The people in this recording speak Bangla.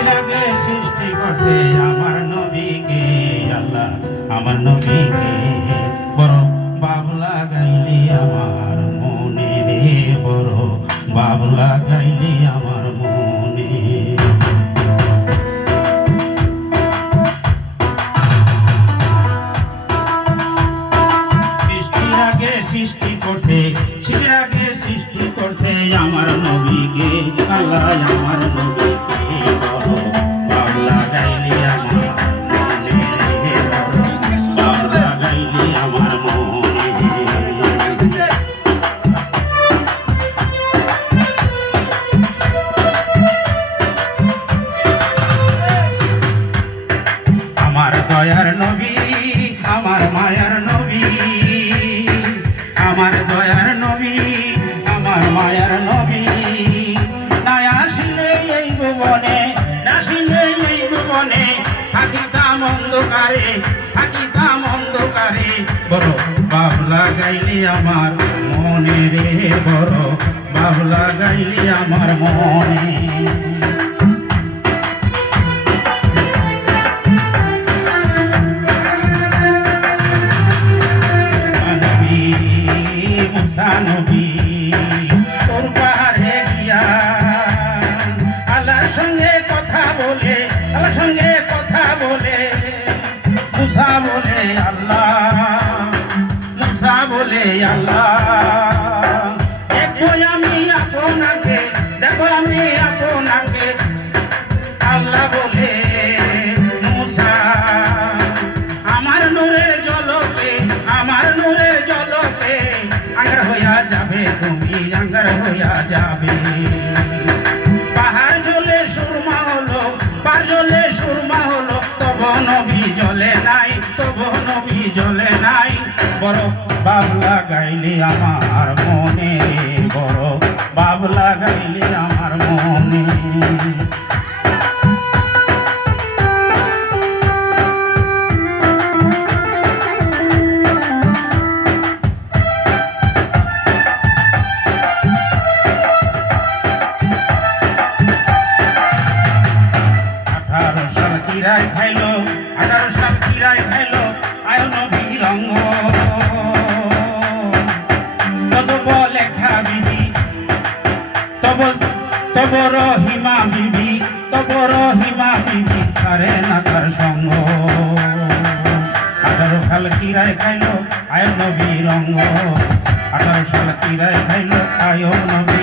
সৃষ্টির আগে সৃষ্টি করছে আমার নবীকে আল্লাহ আমার নবীকে বড় বাবলা গাইলি আমার মনে রে বড় বাবলা গাইলি আমার মনে সৃষ্টির আগে সৃষ্টি করছে সৃষ্টির আগে সৃষ্টি করছে আমার নবীকে আল্লাহ আমার নবীকে বড় বাবলা গাইলি আমার মনে রে বড় বাবলা গাইলি আমার মনে আমার দয়ার নবী আমার মায়ার নবী আমার দয়ার নবী আমার মায়ার নবী না আসিলে এই ভুবনে না আসিলে এই ভুবনে থাকিতাম অন্ধকারে থাকিতাম অন্ধকারে বড় বাবলা গাইলি আমার মনে রে বড় বাবলা গাইলি আমার মনে নবী তোর পাহাড়ে গিয়া আল্লাহর সঙ্গে কথা বলে আল্লাহর সঙ্গে কথা বলে মুসা বলে আল্লাহ মুসা বলে আল্লাহ দেখো আমি আপনাকে দেখো আমি আপনাকে আল্লাহ বলে মুসা আমার নূরের জলকে আমার নূরের জলকে আঙ্গার হইয়া যাবে তুমি আঙ্গার হইয়া যাবে পাহাড় জ্বলে সুরমা হলো পাহাড় জ্বলে সুরমা হলো তব নবী জ্বলে নাই তব নবী জ্বলে নাই বড় বাবলা গাইলি আমার মনে বড় বাবলা গাইলি আমার মনে কিরায় খাইলো 18 সাল কিরায় খাইলো আয় নবী রঙ্গ তব লেখা বিবি তব রহিমা বিবি তব রহিমা বিবি করে না তার সঙ্গ 18 সাল কিরায় খাইলো আয় নবী রঙ্গ 18 সাল কিরায় খাইলো আয় নবী